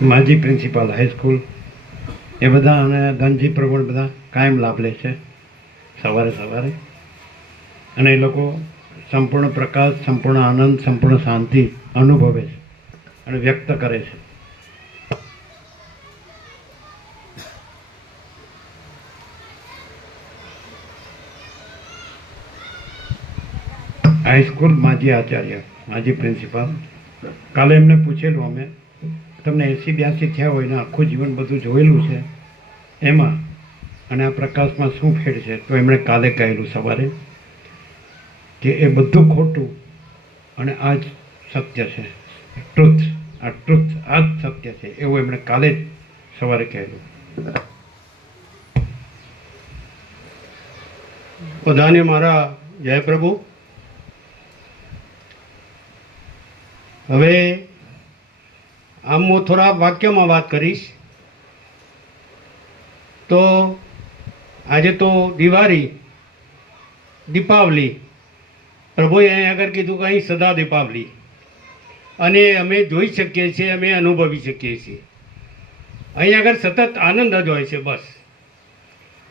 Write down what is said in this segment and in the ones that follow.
માજી principal high school એ બધા અને ધનજી પ્રવણ બધા કાયમ લાભ લે છે સવારે સવારે, અને એ લોકો સંપૂર્ણ પ્રકાશ, સંપૂર્ણ આનંદ, સંપૂર્ણ શાંતિ અનુભવે છે અને વ્યક્ત કરે છે. હાઈસ્કૂલ માજી આચાર્ય, માજી પ્રિન્સિપાલ, કાલે એમને પૂછેલું અમે, તમને 80-82 થયા હોય ને આખું જીવન બધું જોયેલું છે એમાં અને આ પ્રકાશમાં શું ફેર છે? તો એમણે કાલે કહેલું સવારે કે એ બધું ખોટું અને આ જ સત્ય છે. ટ્રુથ, આ ટ્રુથ, આ જ સત્ય છે એવું એમણે કાલે જ સવારે કહેલું. બધાને મારા જય પ્રભુ. હવે આમ હું થોડા વાક્યમાં વાત કરીશ. તો આજે તો દિવાળી, દીપાવલી, પ્રભુએ અહીં આગળ કીધું કે અહીં સદા દીપાવલી, અને અમે જોઈ શકીએ છીએ, અમે અનુભવી શકીએ છીએ. અહીં આગળ સતત આનંદ જ હોય છે બસ.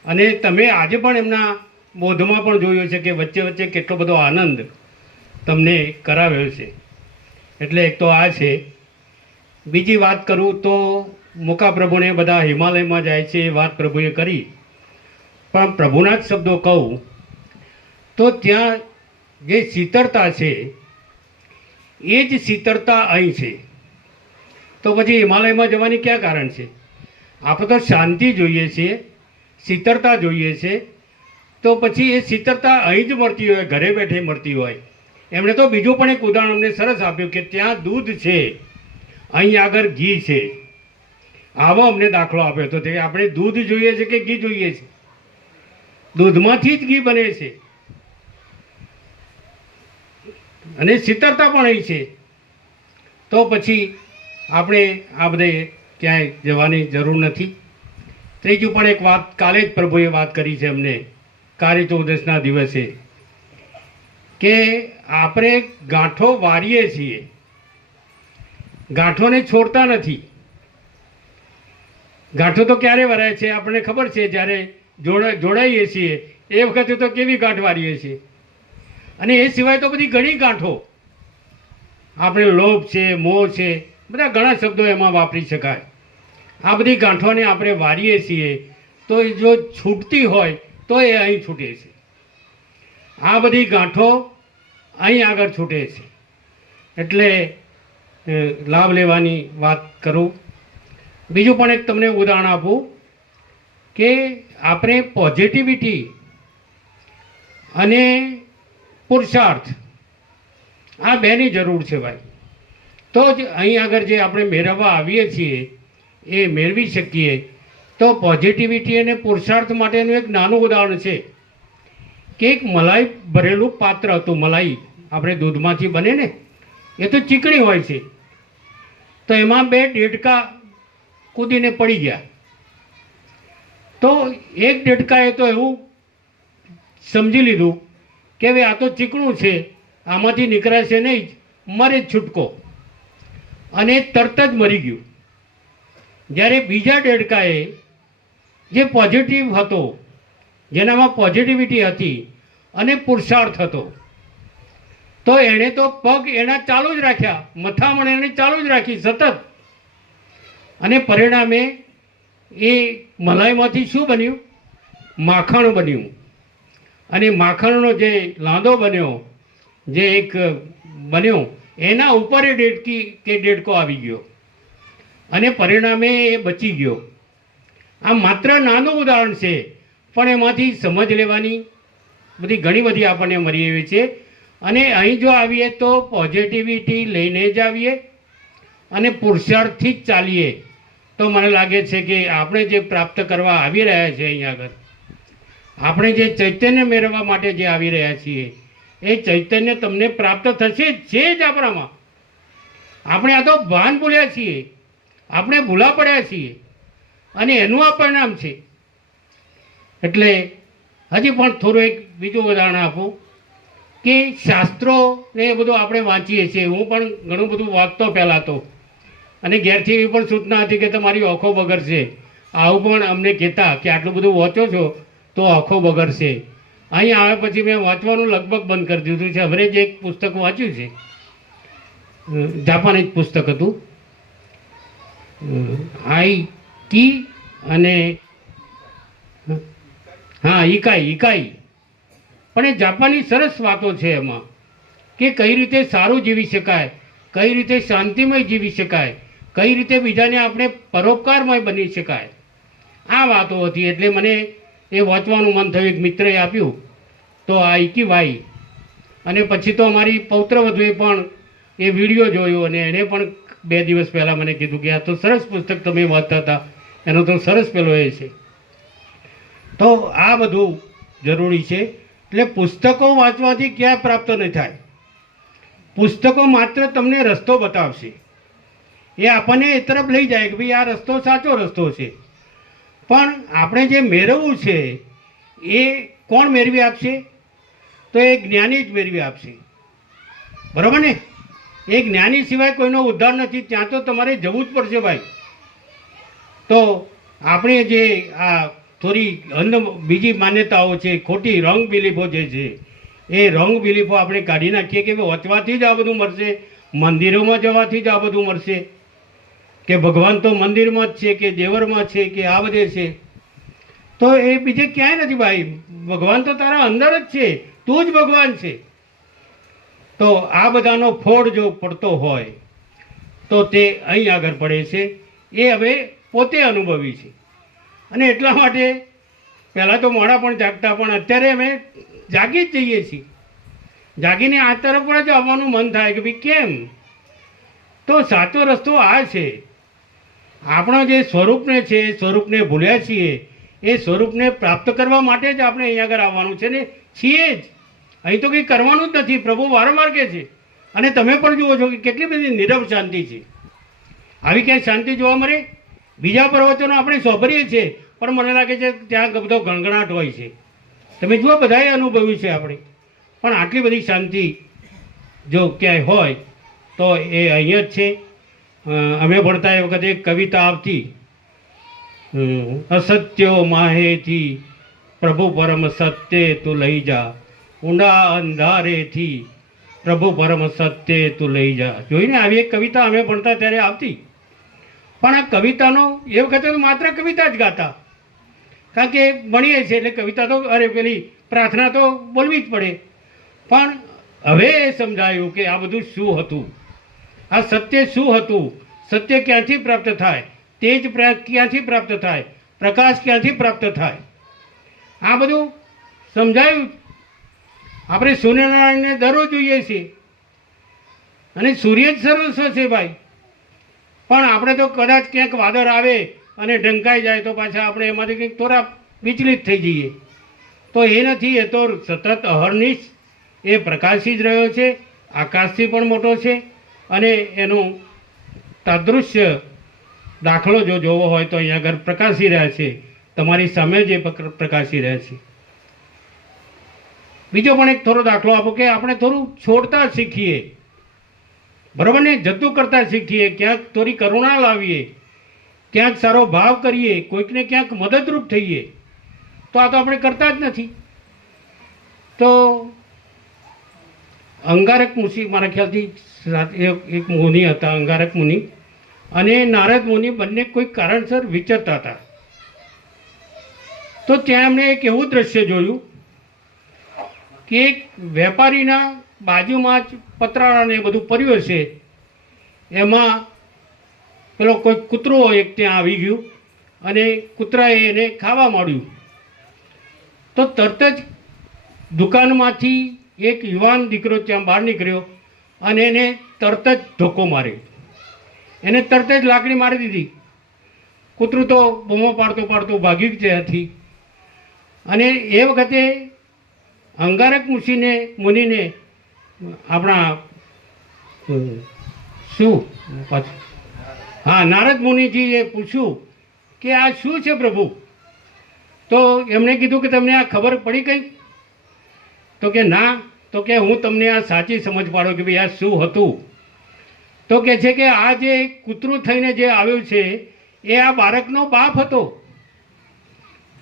અને તમે આજે પણ એમના બોધમાં પણ જોયો છે કે વચ્ચે વચ્ચે કેટલો બધો આનંદ તમને કરાવ્યો છે. એટલે એક તો આ છે. બીજી વાત કરું તો મુકા પ્રભુને બધા હિમાલયમાં જાય છે એ વાત પ્રભુએ કરી, પણ પ્રભુના જ શબ્દો કહું તો ત્યાં જે શીતળતા છે એ જ શીતળતા અહીં છે. તો પછી હિમાલયમાં જવાની ક્યાં કારણ છે? આપણે તો શાંતિ જોઈએ છીએ, શીતળતા જોઈએ છે. તો પછી એ શીતળતા અહીં જ મળતી હોય, ઘરે બેઠે મળતી હોય. એમણે તો બીજું પણ એક ઉદાહરણ અમને સરસ આપ્યું કે ત્યાં દૂધ છે, અહીં આગળ ઘી છે. આવો અમને દાખલો આપ્યો હતો કે આપણે દૂધ જોઈએ છે કે ઘી જોઈએ છે? દૂધમાંથી જ ઘી બને છે અને શીતળતા પણ અહીં છે. તો પછી આપણે આ બધે ક્યાંય જવાની જરૂર નથી. ત્રીજું પણ એક વાત કાલે જ પ્રભુએ વાત કરી છે અમને કાળી ચૌદસના દિવસે, કે આપણે ગાંઠો વારીએ છીએ, ગાંઠોને છોડતા નથી. ગાંઠો તો ક્યારે વરાય છે આપણને ખબર છે, જ્યારે જોડાઈએ છીએ એ વખતે તો કેવી ગાંઠ વારીએ છીએ. અને એ સિવાય તો બધી ઘણી ગાંઠો, આપણે લોભ છે, મોહ છે, બધા ઘણા શબ્દો એમાં વાપરી શકાય. આ બધી ગાંઠોને આપણે વારીએ છીએ તો એ જો છૂટતી હોય તો એ અહીં છૂટે છે. આ બધી ગાંઠો અહીં આગળ છૂટે છે. એટલે લાભ લેવાની વાત કરું. બીજું પણ એક તમને ઉદાહરણ આપું કે આપણે પોઝિટિવિટી અને પુરુષાર્થ આ બેની જરૂર છે ભાઈ. તો જ અહીં આગળ જે આપણે મેળવવા આવીએ છીએ એ મેળવી શકીએ. તો પોઝિટિવિટી અને પુરુષાર્થ માટેનું એક નાનું ઉદાહરણ છે કે એક મલાઈ ભરેલું પાત્ર હતું. મલાઈ આપણે દૂધમાંથી બને ને, એ તો ચીકણી હોય છે. તો એમાં 2 ડેડકા કૂદીને પડી ગયા. તો એક ડેડકાએ તો એવું સમજી લીધું કે ભાઈ આ તો ચીકણું છે, આમાંથી નીકળાશે નહીં, મરે જ છૂટકો, અને તરત જ મરી ગયું. જ્યારે બીજા ડેડકાએ જે પોઝિટિવ હતો, જેનામાં પોઝિટિવિટી હતી અને પુરુષાર્થ હતો, તો એણે તો પગ એના ચાલુ જ રાખ્યા, મથામણ એને ચાલુ જ રાખી સતત. અને પરિણામે એ મલાઈમાંથી શું બન્યું? માખણ બન્યું. અને માખણનો જે લાંદો બન્યો, જે એક બન્યો, એના ઉપર એ ડેડકી કે ડેડકો આવી ગયો અને પરિણામે એ બચી ગયો. આ માત્ર નાનું ઉદાહરણ છે, પણ એમાંથી સમજ લેવાની બધી ઘણી બધી આપણને મળી એવી છે. અને અહીં જો આવીએ તો પોઝિટિવિટી લઈને જ આવીએ અને પુરુષાર્થથી જ ચાલીએ તો મને લાગે છે કે આપણે જે પ્રાપ્ત કરવા આવી રહ્યા છીએ અહીં આગળ, આપણે જે ચૈતન્ય મેળવવા માટે જે આવી રહ્યા છીએ, એ ચૈતન્ય તમને પ્રાપ્ત થશે છે જ આપણામાં. આપણે આ તો ભાન ભૂલ્યા છીએ, આપણે ભૂલા પડ્યા છીએ, અને એનું આ પરિણામ છે. એટલે હજી પણ થોડું એક બીજું ઉદાહરણ આપું કે શાસ્ત્રો ને એ બધું આપણે વાંચીએ છીએ. હું પણ ઘણું બધું વાંચતો પહેલાં તો, અને ઘેરથી એવી પણ સૂચના હતી કે તમારી આંખો બગડશે. આવું પણ અમને કહેતા કે આટલું બધું વાંચો છો તો આંખો બગડશે. અહીં આવ્યા પછી મેં વાંચવાનું લગભગ બંધ કરી દીધું છે. હમણાં જ એક પુસ્તક વાંચ્યું છે, જાપાનીઝ પુસ્તક હતું, આઈ કી અને હા ઇકાઈ. પણ એ જાપાની સરસ વાતો છે એમાં, કે કઈ રીતે સારું જીવી શકાય, કઈ રીતે શાંતિમય જીવી શકાય, કઈ રીતે બીજાને આપણે પરોપકારમય બની શકાય, આ વાતો હતી. એટલે મને એ વાંચવાનું મન થયું. એક મિત્રએ આપ્યું તો આ ઇકીવાઈ. અને પછી તો અમારી પૌત્રવધુએ પણ એ વિડીયો જોયો અને એણે પણ 2 દિવસ પહેલાં મને કીધું કે આ તો સરસ પુસ્તક તમે વાંચતા હતા, એનો તો સરસ પેલો એ છે. તો આ બધું જરૂરી છે. એટલે પુસ્તકો વાંચવાથી ક્યાંય પ્રાપ્ત નહીં થાય. પુસ્તકો માત્ર તમને રસ્તો બતાવશે, એ આપણને એ તરફ લઈ જાય કે ભાઈ આ રસ્તો સાચો રસ્તો છે. પણ આપણે જે મેળવવું છે એ કોણ મેળવી આપશે? તો એ જ્ઞાની જ મેળવી આપશે. બરાબર ને? એ જ્ઞાની સિવાય કોઈનો ઉદ્ધાર નથી. ત્યાં તો તમારે જવું જ પડશે ભાઈ. તો આપણે જે આ થોડી બીજી માન્યતાઓ છે, ખોટી રોંગ બિલીફો જે છે, એ રોંગ બિલીફો આપણે કાઢી નાખીએ કે વાંચવાથી જ આ બધું મળશે, મંદિરોમાં જવાથી જ આ બધું મળશે, કે ભગવાન તો મંદિરમાં જ છે, કે દેવરમાં છે, કે આ બધે છે. તો એ બીજે ક્યાંય નથી ભાઈ. ભગવાન તો તારા અંદર જ છે, તું જ ભગવાન છે. તો આ બધાનો ફોડ જો પડતો હોય તો તે અહીં આગળ પડે છે. એ હવે પોતે અનુભવી છે. અને એટલા માટે પહેલાં તો મોડા પણ જાગતા, પણ અત્યારે અમે જાગી જ જઈએ છીએ. જાગીને આ તરફ પણ જ આવવાનું મન થાય કે ભાઈ કેમ? તો સાચો રસ્તો આ છે. આપણા જે સ્વરૂપને છે એ સ્વરૂપને ભૂલ્યા છીએ. એ સ્વરૂપને પ્રાપ્ત કરવા માટે જ આપણે અહીં આગળ આવવાનું છે ને છીએ જ. અહીં તો કંઈ કરવાનું જ નથી. પ્રભુ વારંવાર કહે છે. અને તમે પણ જુઓ છો કે કેટલી બધી નીરવ શાંતિ છે. આવી ક્યાંય શાંતિ જોવા મળે? બીજા પ્રવચનો આપણે સાંભળીએ છીએ, પણ મને લાગે છે ત્યાં બધો ગણગણાટ હોય છે. તમે જુઓ, બધાએ અનુભવ્યું છે આપણે. પણ આટલી બધી શાંતિ જો ક્યાંય હોય તો એ અહીંયા જ છે. અમે ભણતા એ વખતે એક કવિતા આવતી, અસત્યો માહેથી પ્રભુ પરમ સત્ય તું લઈ જા, ઊંડા અંધારેથી પ્રભુ પરમ સત્ય તું લઈ જા. જોઈને આવી એક કવિતા અમે ભણતા ત્યારે આવતી. પણ આ કવિતાનો એ વખતે તો માત્ર કવિતા જ ગાતા, કારણ કે ભણીએ છીએ એટલે કવિતા તો પેલી પ્રાર્થના તો બોલવી જ પડે. પણ હવે એ સમજાયું કે આ બધું શું હતું, આ સત્ય શું હતું, સત્ય ક્યાંથી પ્રાપ્ત થાય, તેજ ક્યાંથી પ્રાપ્ત થાય, પ્રકાશ ક્યાંથી પ્રાપ્ત થાય, આ બધું સમજાયું. આપણે સૂર્યનારાયણને દરરોજ જોઈએ છીએ અને સૂર્ય જ સર્વસ્વ છે ભાઈ. પણ આપણે તો કદાચ ક્યાંક વાદળ આવે અને ઢંકાઈ જાય તો પાછા આપણે એમાંથી કંઈક થોડા વિચલિત થઈ જઈએ. તો એ નથી, એ તો સતત અહર્નિશ એ પ્રકાશી જ રહ્યો છે, આકાશથી પણ મોટો છે. અને એનું તાદૃશ્ય દાખલો જો જોવો હોય તો અહીંયા આગળ પ્રકાશી રહ્યા છે, તમારી સામે જે પ્રકાશી રહ્યા છે. બીજો પણ એક થોડો દાખલો આપો કે આપણે થોડું છોડતા શીખીએ, બરાબર ને? જતું કરતાં શીખીએ, ક્યાંક થોડી કરુણા લાવીએ, ક્યાંક સારો ભાવ કરીએ, કોઈકને ક્યાંક મદદરૂપ થઈએ. તો આ તો આપણે કરતા જ નથી. તો અંગારક મુનિ, મારા ખ્યાલથી એક મુનિ હતા, અંગારક મુનિ અને નારદ મુનિ, બંને કોઈ કારણસર વિચરતા હતા. તો ત્યાં એમણે એક એવું દ્રશ્ય જોયું કે એક વેપારીના બાજુમાં જ પતરાળાને એ બધું પડ્યું હશે, એમાં પેલો કોઈ કૂતરો એક ત્યાં આવી ગયું અને કૂતરાએ એને ખાવા માંડ્યું. તો તરત જ દુકાનમાંથી એક યુવાન દીકરો ત્યાં બહાર નીકળ્યો અને એને તરત જ ધોકો માર્યો. એને તરત જ લાકડી મારી દીધી. કૂતરું તો બૂમો પાડતું પાડતું ભાગ્યું ત્યાંથી. અને એ વખતે અંગારક મુનિને આપણા શું પાછું હા નારદ મુનિજીએ પૂછ્યું કે આ શું છે પ્રભુ? તો એમણે કીધું કે તમને આ ખબર પડી કંઈ? તો કે ના. તો કે હું તમને આ સાચી સમજ પાડું કે ભાઈ આ શું હતું. તો કહે છે કે આ જે કૂતરું થઈને જે આવ્યું છે એ આ બાળકનો બાપ હતો.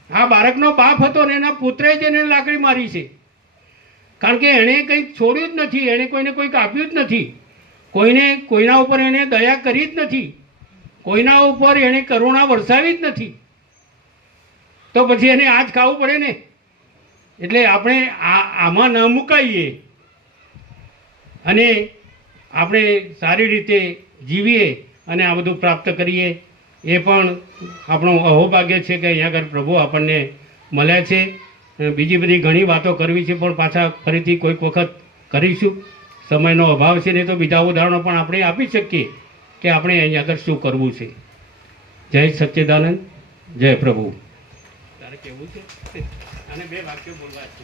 આ બાળકનો બાપ હતો ને એના પુત્રે જ એને લાકડી મારી છે. કારણ કે એણે કંઈક છોડ્યું જ નથી, એણે કોઈને કંઈક આપ્યું જ નથી, કોઈના ઉપર એણે દયા કરી જ નથી, કોઈના ઉપર એણે કરુણા વરસાવી જ નથી. તો પછી એને આ જ ખાવું પડે ને. એટલે આપણે આમાં ન મુકાઈએ અને આપણે સારી રીતે જીવીએ અને આ બધું પ્રાપ્ત કરીએ. એ પણ આપણું અહોભાગ્ય છે કે અહીંયા આગળ પ્રભુ આપણને મળ્યા છે. બીજી બધી ઘણી વાતો કરવી છે પણ પાછા ફરીથી કોઈક વખત કરીશું. સમયનો અભાવ છે, નહીં તો બીજા ઉદાહરણો પણ આપણે આપી શકીએ કે આપણે અહીંયા આગળ શું કરવું છે. જય સચ્ચિદાનંદ, જય પ્રભુ. તારે કેવું છે અને 2 વાક્યો બોલવા છે.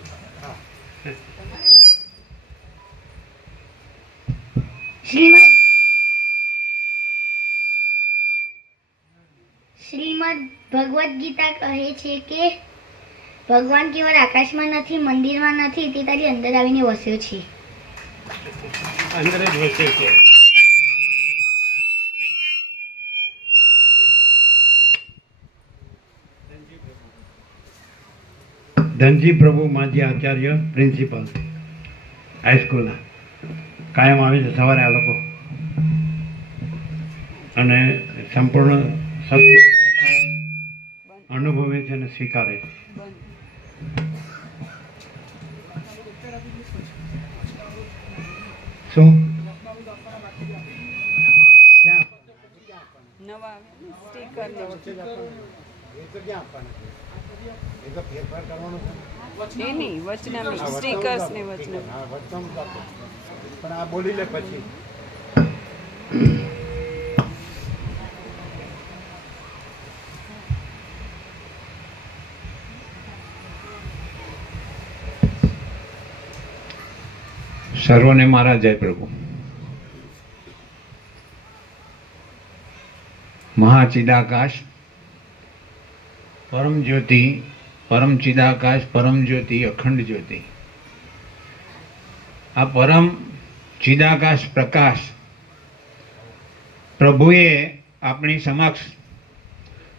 શ્રીમદ ભગવદ્ ગીતા કહે છે કે ભગવાન કેવળ આકાશમાં નથી, મંદિરમાં નથી, તે તારી અંદર આવીને વસ્યો છે. અંદર જ વસે છે. ધનજી પ્રભુ માજી આચાર્ય પ્રિન્સિપાલ હાઈસ્કૂલના કાયમ આવે છે સવારે આ લોકો અને સંપૂર્ણ સત્ય અનુભવે છે અને સ્વીકારે છે. શું ક્યાં નવા સ્ટીકર ને ફેરફાર કરવાનો છે નહીં વચનામી સ્ટીકર્સ ને વચનામી. પણ આ બોલી લે પછી સર્વને મારા જય પ્રભુ. મહાચિદાકાશ પરમ જ્યોતિ, પરમ ચિદાકાશ, પરમ જ્યોતિ, અખંડ જ્યોતિ. આ પરમ ચિદાકાશ પ્રકાશ પ્રભુએ આપણી સમક્ષ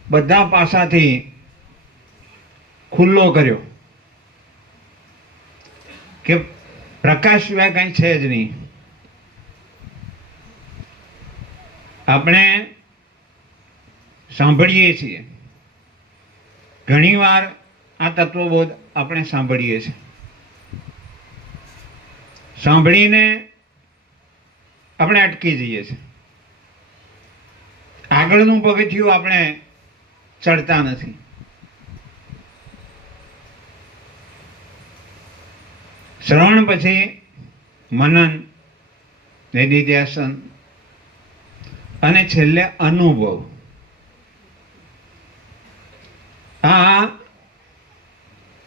બધા પાસાથી ખુલ્લો કર્યો કે પ્રકાશ સિવાય કંઈ છે જ નહીં. આપણે સાંભળીએ છીએ ઘણીવાર આ તત્વબોધ આપણે સાંભળીએ છીએ. સાંભળીને આપણે અટકી જઈએ છીએ. આગળનું પગથિયું આપણે ચડતા નથી. શ્રવણ પછી મનન, નિધિધ્યાસન અને છેલ્લે અનુભવ. આ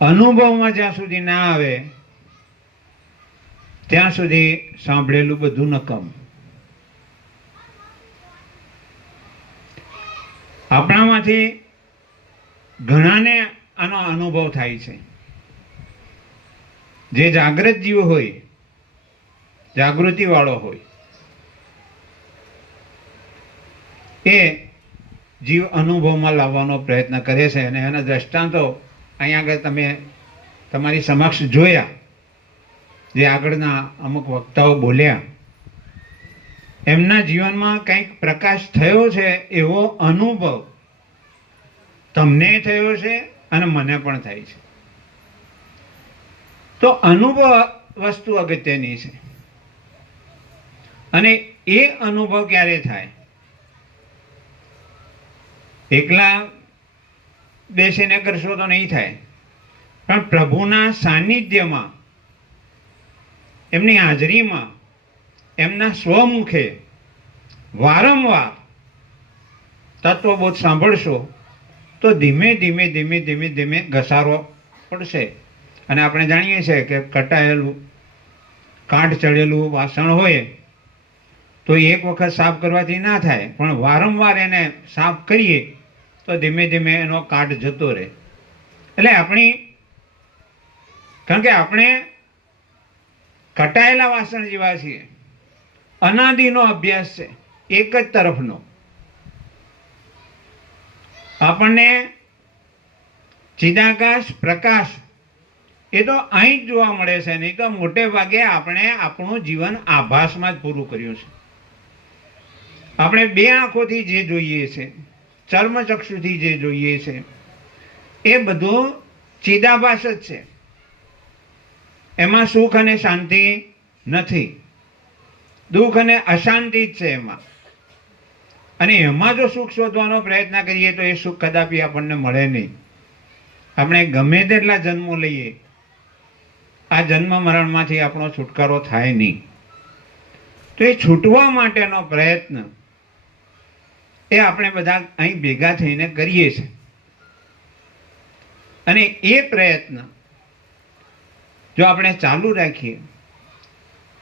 અનુભવમાં જ્યાં સુધી ના આવે ત્યાં સુધી સાંભળેલું બધું નકમ. આપણામાંથી ઘણાને આનો અનુભવ થાય છે. જે જાગૃત જીવ હોય, જાગૃતિવાળો હોય, એ જીવ અનુભવમાં લાવવાનો પ્રયત્ન કરે છે. અને એના દ્રષ્ટાંતો અહીંયા આગળ તમે તમારી સમક્ષ જોયા. જે આગળના અમુક વક્તાઓ બોલ્યા, એમના જીવનમાં કંઈક પ્રકાશ થયો છે એવો અનુભવ તમને થયો છે અને મને પણ થાય છે. તો અનુભવ વસ્તુ અગત્યની છે. અને એ અનુભવ ક્યારે થાય? એકલા બેસીને કરશો તો નહીં થાય, પણ પ્રભુના સાનિધ્યમાં, એમની હાજરીમાં, એમના સ્વમુખે વારંવાર તત્વબોધ સાંભળશો તો ધીમે ધીમે ધીમે ધીમે ધીમે ઘસારો પડશે. અને આપણે જાણીએ છીએ કે કટાયેલું, કાંઠ ચડેલું વાસણ હોય તો એક વખત સાફ કરવાથી ના થાય, પણ વારંવાર એને સાફ કરીએ તો ધીમે ધીમે એનો કાંઠ જતો રહે. એટલે કારણ કે આપણે કટાયેલા વાસણ જેવા છીએ, અનાદિનો અભ્યાસ છે, એક જ તરફનો. આપણને ચિદાકાશ પ્રકાશ એ તો અહીં જ જોવા મળે છે, નહીં તો મોટે ભાગે આપણે આપણું જીવન આભાસમાં જ પૂરું કર્યું છે. આપણે બે આંખોથી જે જોઈએ છે, ચર્મચક્ષુથી જે જોઈએ છે, એ બધું ચિદાભાસ જ છે. એમાં સુખ અને શાંતિ નથી, દુઃખ અને અશાંતિ જ છે એમાં. અને એમાં જો સુખ શોધવાનો પ્રયત્ન કરીએ તો એ સુખ કદાપી આપણને મળે નહીં. આપણે ગમે તેટલા જન્મો લઈએ, આ જન્મ મરણમાંથી આપણો છુટકારો થાય નહીં. તો એ છૂટવા માટેનો પ્રયત્ન એ આપણે બધા અહીં ભેગા થઈને કરીએ છીએ. અને એ પ્રયત્ન જો આપણે ચાલુ રાખીએ,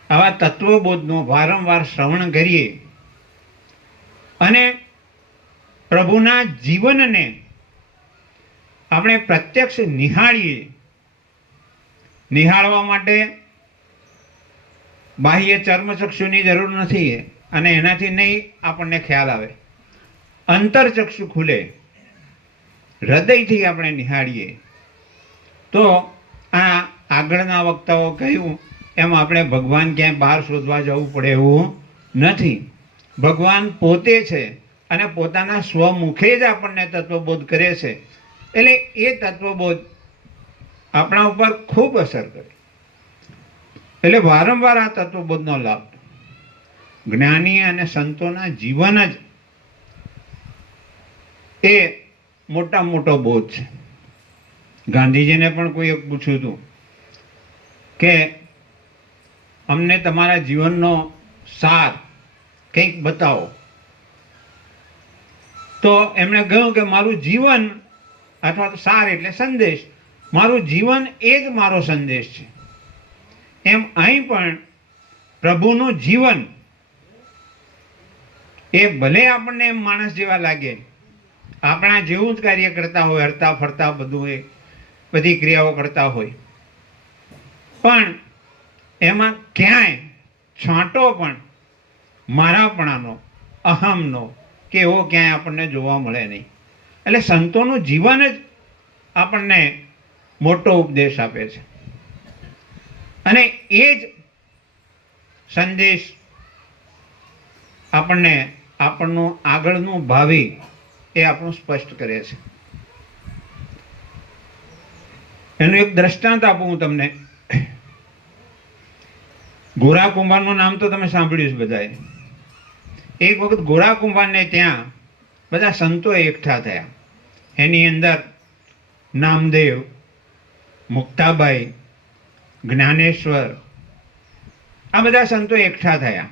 આવા તત્વબોધનો વારંવાર શ્રવણ કરીએ અને પ્રભુના જીવનને આપણે પ્રત્યક્ષ નિહાળીએ. નિહાળવા માટે બાહ્ય ચર્મચક્ષુની જરૂર નથી અને એનાથી નહીં આપણને ખ્યાલ આવે. અંતરચક્ષુ ખુલે, હૃદયથી આપણે નિહાળીએ તો આ આગળના વક્તાઓ કહ્યું એમ આપણે ભગવાન ક્યાંય બહાર શોધવા જવું પડે એવું નથી. ભગવાન પોતે છે અને પોતાના સ્વમુખે જ આપણને તત્વબોધ કરે છે. એટલે એ તત્વબોધ આપણા ઉપર ખૂબ અસર કરે. એટલે વારંવાર આ તત્વબોધનો લાભ જ્ઞાની અને સંતોના જીવન જ એ મોટો બોધ છે. ગાંધીજીને પણ કોઈએ પૂછ્યું હતું કે અમને તમારા જીવનનો સાર કંઈક બતાવો. તો એમણે કહ્યું કે મારું જીવન અથવા તો સાર એટલે સંદેશ, મારું જીવન એ જ મારો સંદેશ છે. એમ અહીં પણ પ્રભુનું જીવન એ ભલે આપણને એમ માણસ જેવા લાગે, આપણા જેવું જ કાર્ય કરતા હોય, હરતા ફરતા બધું એ બધી ક્રિયાઓ કરતા હોય, પણ એમાં ક્યાંય છાંટો પણ મારાપણાનો, અહમનો કે એવો ક્યાંય આપણને જોવા મળે નહીં. એટલે સંતોનું જીવન જ આપણને મોટો ઉપદેશ આપે છે. અને એ જ સંદેશ આપણને આપણનું આગળનું ભાવિ એ આપણું સ્પષ્ટ કરે છે. એનું એક દ્રષ્ટાંત આપું હું તમને. ગોરા કુંભારનું નામ તો તમે સાંભળ્યું છે બધાએ. એક વખત ગોરા કુંભારને ત્યાં બધા સંતો એકઠા થયા. એની અંદર નામદેવ, મુક્તાબાઈ, જ્ઞાનેશ્વર, આ બધા સંતો એકઠા થયા.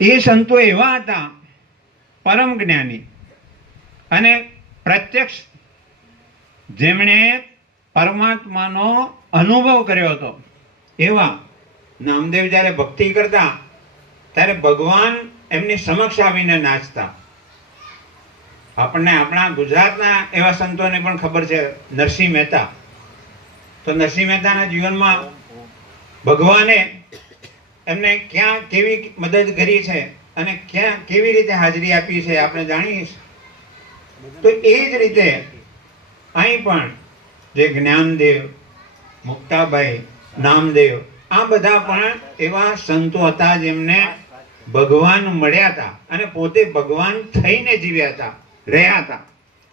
એ સંતો એવા હતા પરમ જ્ઞાની અને પ્રત્યક્ષ, જેમણે પરમાત્માનો અનુભવ કર્યો હતો. એવા નામદેવ જ્યારે ભક્તિ કરતા ત્યારે ભગવાન એમની સમક્ષ આવીને નાચતા. આપણને આપણા ગુજરાતના એવા સંતોને પણ ખબર છે, નરસિંહ મહેતા. તો નરસિંહ મહેતાના જીવનમાં ભગવાને એમને ક્યાં કેવી મદદ કરી છે અને ક્યાં કેવી રીતે હાજરી આપી છે આપણે જાણીએ. તો એ જ રીતે અહીં પણ જે જ્ઞાનદેવ, મુક્તાબાઈ, નામદેવ, આ બધા પણ એવા સંતો હતા જેમને ભગવાન મળ્યા હતા અને પોતે ભગવાન થઈને જીવ્યા હતા, રહ્યા હતા.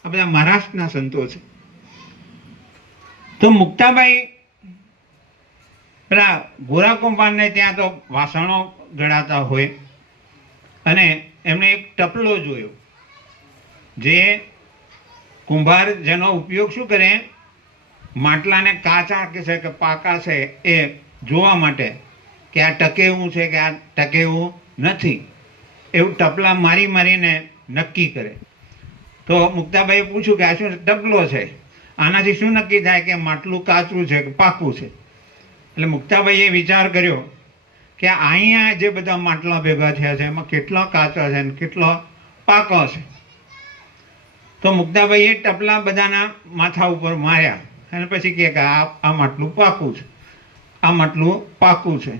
આ બધા મહારાષ્ટ્રના સંતો છે. તો મુક્તાબાઈ પેલા ગોરા કુંભારને ત્યાં તો વાસણો ગળાતા હોય અને એમણે એક ટપલો જોયો, જે કુંભાર જેનો ઉપયોગ શું કરે, માટલાને કાચા છે કે પાકા છે એ જોવા માટે કે આ ટકેવું છે કે આ ટકેવું નથી, એવું ટપલા મારીને નક્કી કરે. તો મુક્તાબાઈએ પૂછ્યું કે આ શું ટપલો છે, આનાથી શું નક્કી થાય કે માટલું કાચું છે કે પાકું છે? એટલે મુક્તાબાઈએ વિચાર કર્યો કે અહીંયા જે બધા માટલા ભેગા થયા છે એમાં કેટલા કાચા છે અને કેટલા પાકા છે. તો મુક્તાબાઈએ ટપલા બધાના માથા ઉપર માર્યા અને પછી કહે કે આ માટલું પાકું છે. આ માટલું પાકું છે.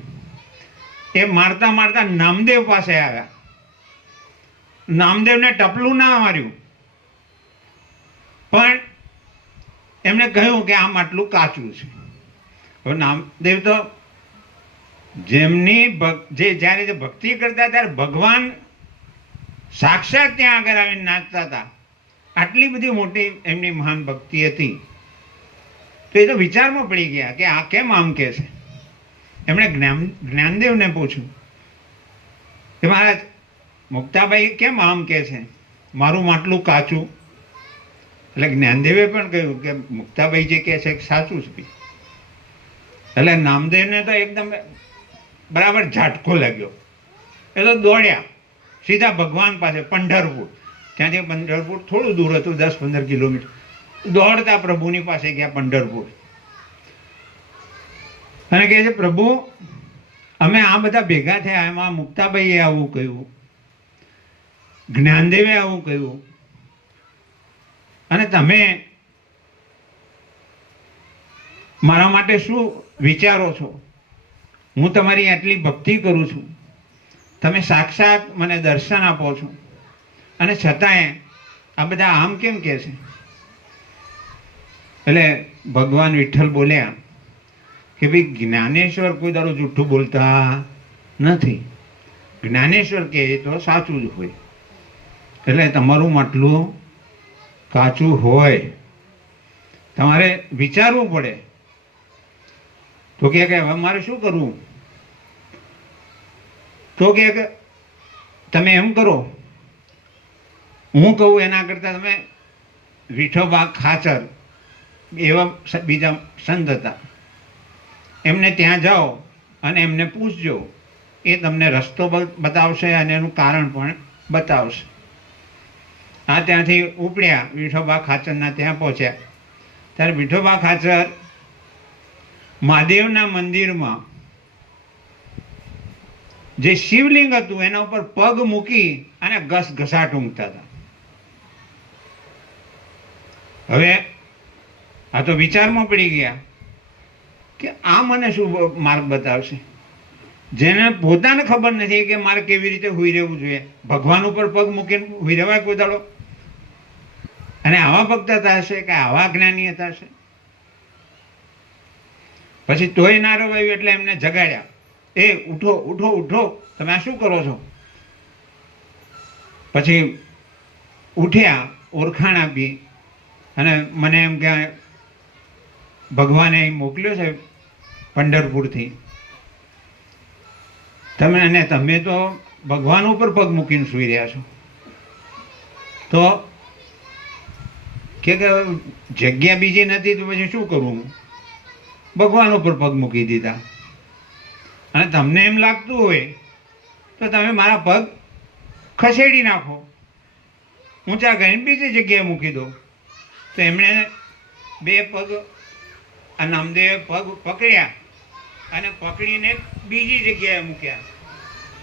એ મારતા મારતા નામદેવ પાસે આવ્યા. નામદેવને ટપલું ના માર્યું, પણ એમણે કહ્યું કે આ માટલું કાચું છે. હવે નામદેવ તો જેમની જ્યારે જે ભક્તિ કરતા ત્યારે ભગવાન સાક્ષાત ત્યાં આગળ આવીને નાચતા હતા. આટલી બધી મોટી એમની મહાન ભક્તિ હતી. તો એ તો વિચારમાં પડી ગયા કે આ કેમ આમ કહે છે. એમણે જ્ઞાનદેવને પૂછ્યું કે મહારાજ મુક્તાબાઈ કેમ આમ કહે છે, મારું માટલું કાચું? એટલે જ્ઞાનદેવે પણ કહ્યું કે મુક્તાબાઈ જે કહે છે સાચું છે. એટલે નામદેવને તો એકદમ બરાબર ઝાટકો લાગ્યો. એ તો દોડ્યા સીધા ભગવાન પાસે, પંઢરપુર. ત્યાંથી પંઢરપુર થોડું દૂર હતું, 10-15 કિલોમીટર. દોડતા પ્રભુની પાસે ગયા પંઢરપુર, અને કહે છે પ્રભુ અમે આ બધા ભેગા થયા, એમાં મુક્તાબાઈએ આવું કહ્યું, જ્ઞાનદેવે આવું કહ્યું, અને તમે મારા માટે શું વિચારો છો? હું તમારી આટલી ભક્તિ કરું છું, તમે સાક્ષાત મને દર્શન આપો છો, અને છતાંય આ બધા આમ કેમ કહે છે? એટલે ભગવાન વિઠ્ઠલ બોલ્યા કે ભાઈ જ્ઞાનેશ્વર કોઈ દાડો જૂઠું બોલતા નથી. જ્ઞાનેશ્વર કહે તો સાચું જ હોય. એટલે તમારું માટલું કાચું હોય, તમારે વિચારવું પડે. તો કે હવે મારે શું કરવું? તો કે તમે એમ કરો, હું કહું એના કરતાં તમે વિઠોબા ખાચર એવા બીજા સંત હતા, એમને ત્યાં જાઓ અને એમને પૂછજો. એ તમને રસ્તો બતાવશે અને એનું કારણ પણ બતાવશે. આ ત્યાંથી ઉપડ્યા, વિઠોબા ખાચરના ત્યાં પહોંચ્યા. ત્યારે વિઠોબા ખાચર મહાદેવના મંદિરમાં જે શિવલિંગ હતું એના ઉપર પગ મૂકી અને ઘસઘસાટ ઊંઘતા હતા. હવે આ તો વિચારમાં પડી ગયા કે આ મને શું માર્ગ બતાવશે? જેને પોતાને ખબર નથી કે મારે કેવી રીતે હુઈ રહેવું જોઈએ. ભગવાન ઉપર પગ મૂકીને હુઈ રહેવાય કોઈ દાડો? અને આવા ભક્ત થશે કે આવા જ્ઞાની થશે? પછી તોય ના રવાયું એટલે એમને જગાડ્યા. એ ઉઠો ઉઠો ઉઠો, તમે આ શું કરો છો? પછી ઉઠ્યા, ઓળખાણ આપી, અને મને એમ કે ભગવાને મોકલ્યો છે પંઢરપુરથી. તમે તો ભગવાન ઉપર પગ મૂકીને સૂઈ રહ્યા છો. તો કે જગ્યા બીજી નથી તો પછી શું કરવું? ભગવાન ઉપર પગ મૂકી દીધા. અને તમને એમ લાગતું હોય તો તમે મારા પગ ખસેડી નાખો, ઊંચા કરીને બીજી જગ્યાએ મૂકી દો. તો એમણે બે પગ, આ નામદેવે પગ પકડ્યા અને પકડીને બીજી જગ્યાએ મૂક્યા.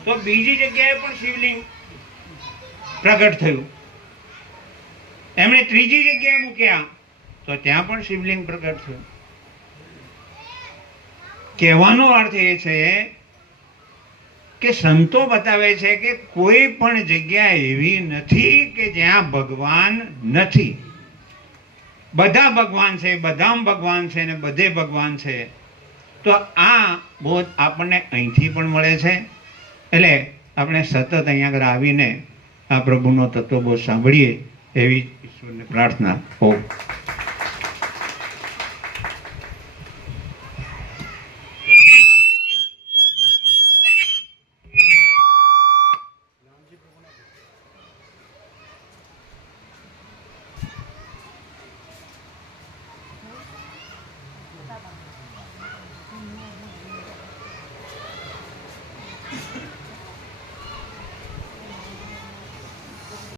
તો બીજી જગ્યાએ પણ શિવલિંગ પ્રગટ થયું. એમણે ત્રીજી જગ્યાએ મૂક્યા તો ત્યાં પણ શિવલિંગ પ્રગટ થયું. કહેવાનો અર્થ એ છે કે સંતો બતાવે છે કે કોઈ પણ જગ્યા એવી નથી કે જ્યાં ભગવાન નથી. બધા ભગવાન છે, બધામાં ભગવાન છે, ને બધે ભગવાન છે. તો આ બોધ આપણને અહીંથી પણ મળે છે. એટલે આપણે સતત અહીંયા આગળ આવીને આ પ્રભુનો તત્વબોધ સાંભળીએ એવી ઈશ્વરને પ્રાર્થના. ઓમ.